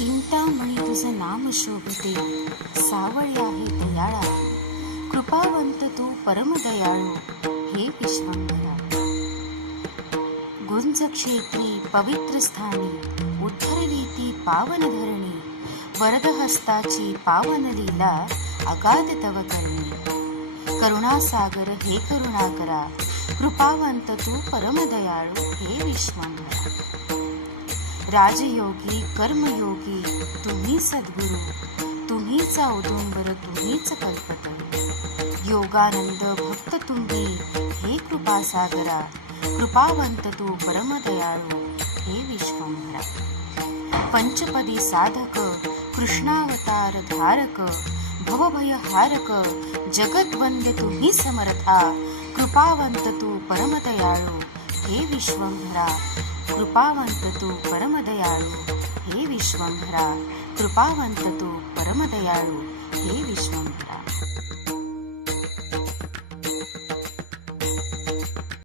चिंतामणी तुझं नाम शोभते, सावळी आहे दयाळा, कृपावंत तू परमदयाळू, हे विश्वंभरा. गुंज क्षेत्री पवित्र स्थानी, उद्धरली ती पावन धरणी, वरदहस्ताची पावन लीला, अगाध तव करणी. करुणासागर हे करुणाकरा, कृपावंत तू परमदयाळू, हे विश्वंभरा. राजयोगी कर्मयोगी तुम्ही सद्गुरु, तुम्हीच औदुंबर, तुम्हीच कल्पतरू. योगानंद भक्त तुम्ही, हे कृपासागरा, कृपावंत तू परमदयाळू, हे विश्वंभरा. पंचपदी साधक कृष्णावतार धारक, भवभयहारक जगद्वंद्य तुम्ही समर्था, कृपावंत तू परमदयाळू, हे विश्वंभरा. कृपावंत तू परमदयाळू, हे विश्वंभरा. कृपावंत तू परमदयाळू, हे